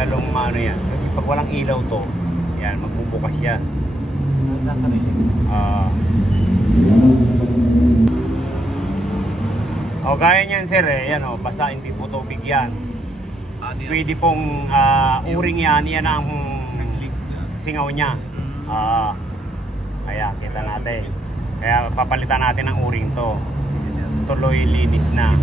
lalong maano yan. Kasi pag walang ilaw to, yan, magbubukas siya. Sasarili. O gaya niyan sir yan o, basta hindi po tubig yan. Pwede pong uring yan ang singaw niya. Kaya kita natin. Kaya papalitan natin ang uring to. Tuloy linis na.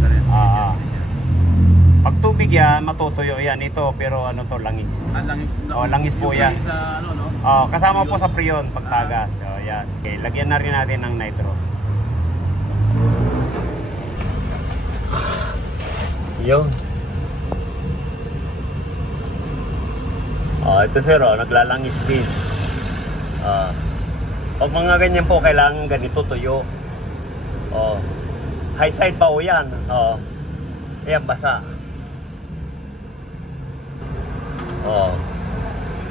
Pag tubig yan, matutuyo yan ito, pero ano to, langis. Langis. Langis po yan. Ano, no? Kasama po sa prion pagtagas. Yan. Okay, lagyan na rin natin ng nitro. Yun. Ito sir, naglalangis din. Pag mga ganyan po, kailangan ganito tuyo. High side pa o yan. Ayan, basa.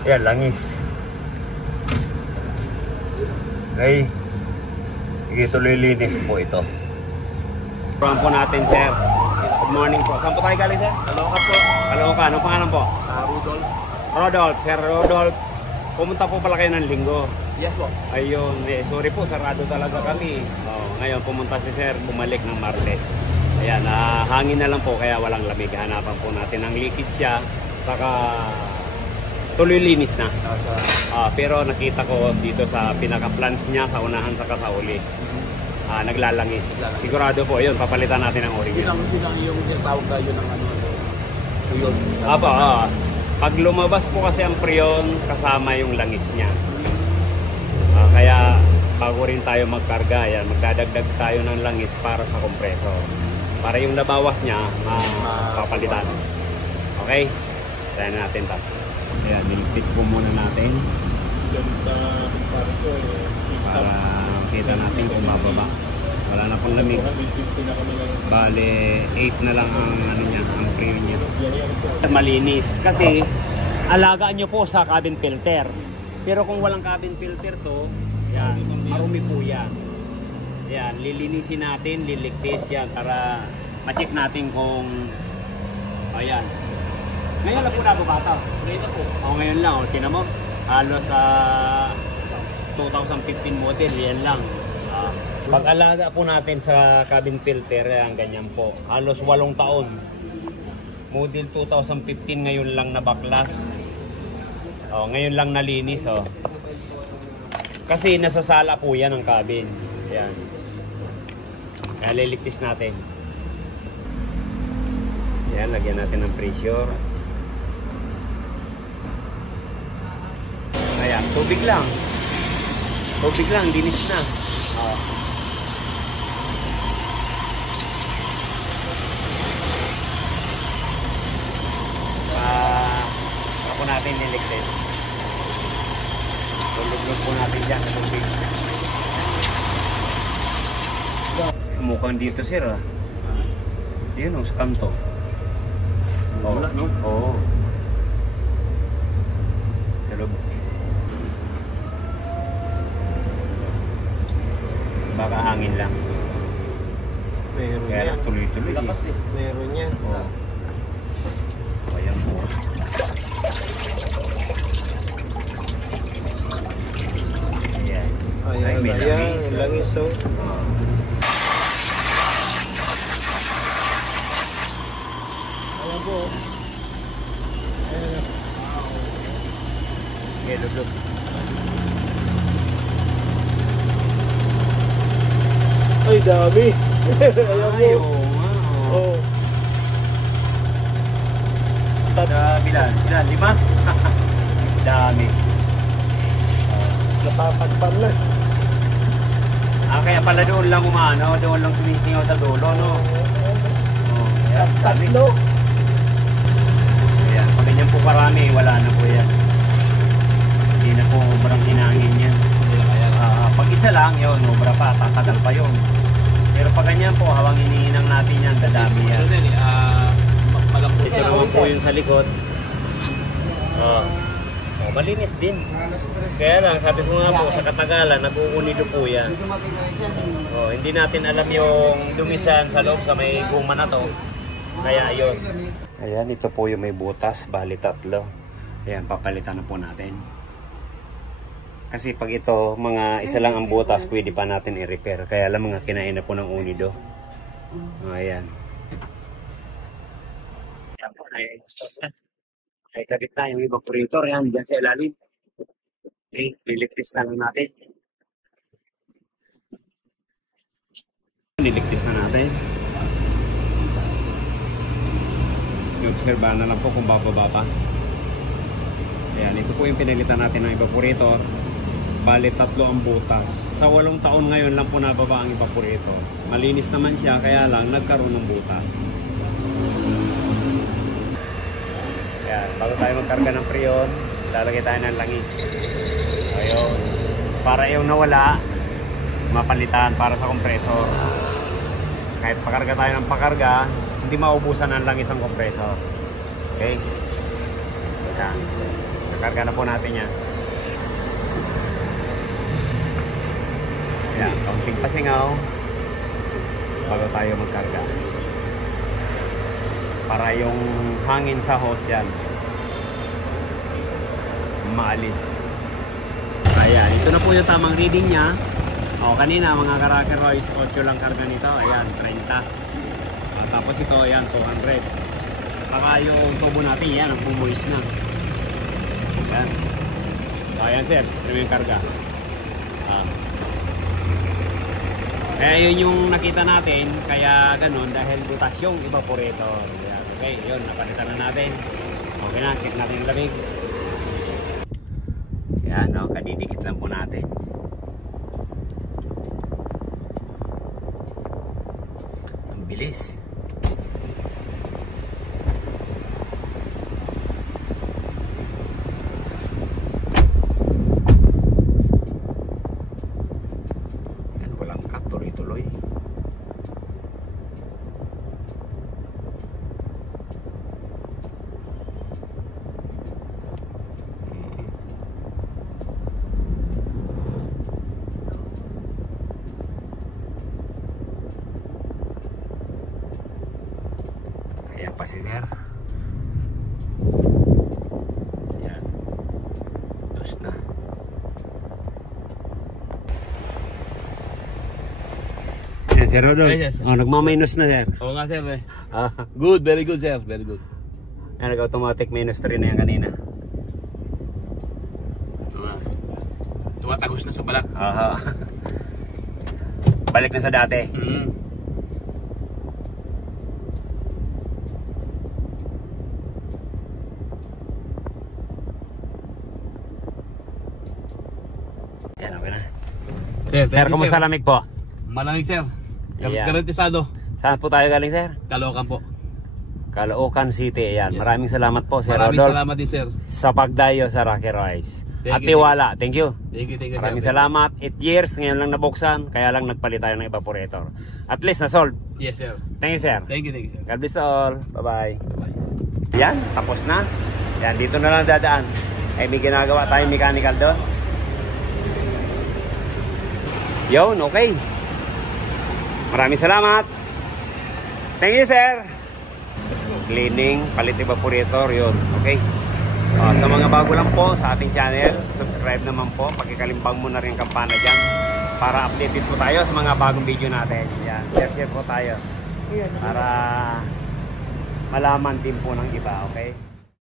Ayan, langis. Okay. Sige, tuloy linis po ito. Prank po natin, sir. Good morning po. Saan po tayo galing, sir? Caloocan po. Caloocan. Anong pangalan po? Rudolph. Rodolph. Sir Rodolph. Pumunta po pala kayo ng linggo. Yes po. Ayun. Sorry po, sarado talaga kami. Ngayon, pumunta si sir, bumalik ng Martes. Ayan, hangin na lang po, kaya walang lamig. Hanapan po natin ng leakage siya. Saka tuloy linis na. Pero nakita ko dito sa pinaka-plants niya, sa unahan sa kasauli. Naglalangis. Sigurado po, yun, papalitan natin ang o-ring yun. Bilang yung tawag tayo ng ano, yun. Pag lumabas po kasi ang prion, kasama yung langis niya. Kaya bago rin tayo magkarga, yan, magdadagdag tayo ng langis para sa kompresor. Para yung nabawas niya, papalitan. Okay? Try natin ito. Ayan, niligpis po muna natin. Para kita natin kung mababa. Wala na pang lamig. Bale, 8 na lang ang ano niya, ang prion niya. Malinis kasi alagaan nyo po sa cabin filter. Pero kung walang cabin filter to, yan, marumi po yan. Yan, lilinisin natin, liligpis yan para ma-check natin kung ayan. Ngayon lang po nababata. Ngayon na po. Ngayon lang, tinan mo. Halos sa 2015 model, yan lang. Pag-alaga po natin sa cabin filter, ang ganyan po. Halos 8 taon. Model 2015 ngayon lang nabaklas. Ngayon lang nalinis. Kasi nasasala po yan ang cabin. Yan. Kaya liligpis natin. Yan, lagyan natin ng pressure. Ayan, tubig lang. Tubig lang, dinis na. Ako natin niligpis. Tulog-log po natin dyan sa tubig. Mukhang dito sir Yun sa kanto. Wala, no? Oo. Sa loob. Baka hangin lang. Meron kaya yan. Tuloy-tuloy. Lakas eh. Meron yan. Ayan po. Ayan, may langis. So. Ayan po. Ayan. Okay, look. Ay, dami. Ayan po. Oh. Bilan? 5? Dami. Napapagpag na. Kaya pala doon lang umano, doon lang sumisingaw sa dulo, no? Tatlo. Ayan, pag ganyan po karami, wala na po yan. Hindi na po sobrang hinangin yan. Pag isa lang, yun, obra pa, tatagal pa yun. Pero pag ganyan po, hawang iniinang natin yan, dadami yan. Ito naman po yung sa likod. Malinis din. Kaya lang, sabi ko nga po, sa katagalan, nag-uunido po yan. Hindi natin alam yung dumisan sa loob sa may guma na to. Kaya yun. Ayan, ito po yung may butas, bali 3. Ayan, papalitan na po natin. Kasi pag ito, mga isa lang ang butas, pwede pa natin i-repair. Kaya lang mga kinain na po ng unido. Ayan. Ayan po, ay kabit na yung evaporator. Ayan, dyan sa ilalim. Okay, niligtis na lang natin. Niligtis na natin. I-obserbahan na lang po kung bababa pa. Ayan, ito po yung pinalitan natin ng evaporator. Bali 3 ang butas. Sa 8 taon ngayon lang po nababa ang evaporator. Malinis naman siya, kaya lang nagkaroon ng butas. Ayan, bago tayo magkarga ng preyon, lalagay tayo ng langis. Ayun. Para yung nawala, mapalitan para sa kompresor. Kahit pakarga tayo ng pakarga, hindi maubusan ng langis ang kompresor. Okay? Ayan. Nakarga na po natin yan. Ayan. Kaunting pasingaw bago tayo magkarga. Para yung hangin sa hose yan maalis. Ayan. Ito na po yung tamang reading niya. O, kanina mga Karaker Royce, 8 lang karga nito. Ayan, 30. Tapos ito, ayan, 200. Saka yung tubo natin, yan, ang pumulis na. Ayan. So, ayan sir, ito yung karga. Kaya yun yung nakita natin, kaya ganun, dahil butas yung evaporator. Ayan. Okay, yun, napalitan na natin. Okay na, check natin yung lamig. Ayan, no, kadidikit lang po natin. Ang bilis. Tuloy-tuloy. Ayan pa si sir. Ayan. Dos na. Sir Rodolfo, Yes, yes. oh, nagmaminus na sir. Oo nga sir eh. Ah, Good, very good sir, very good. nag-automatic minus 3 na yan kanina. Tumatagos na sa balat. Aha. Balik na sa dati. Yan, okay na. Yes, Sir, kumusta lamig po? Malamig sir. Yeah. Garantisado. Saan po tayo galing sir? Caloocan po. Caloocan City. Ayan. Yes. Maraming salamat po Sir Maraming Rodolfo salamat din sir. sa pagdayo sa Rocky Rice. Thank At you, tiwala. Thank you. Thank you Maraming sir. salamat. 8 years. Ngayon lang nabuksan. Kaya lang nagpalit tayo ng evaporator. At least na-solve. Yes sir. Thank you sir. Thank you sir. God bless all. Bye-bye. Bye. Yan. Tapos na. Yan. Dito na lang dadaan. Ay may ginagawa tayong mechanical doon. Yun. Okay. Maraming salamat. Thank you sir. Cleaning, palit evaporator, yun. Okay. Sa mga bago lang po sa ating channel, subscribe naman po. Pagkikalimbang mo na rin ang kampana dyan para updated po tayo sa mga bagong video natin. Yan, share po tayo para malaman din po ng iba, okay?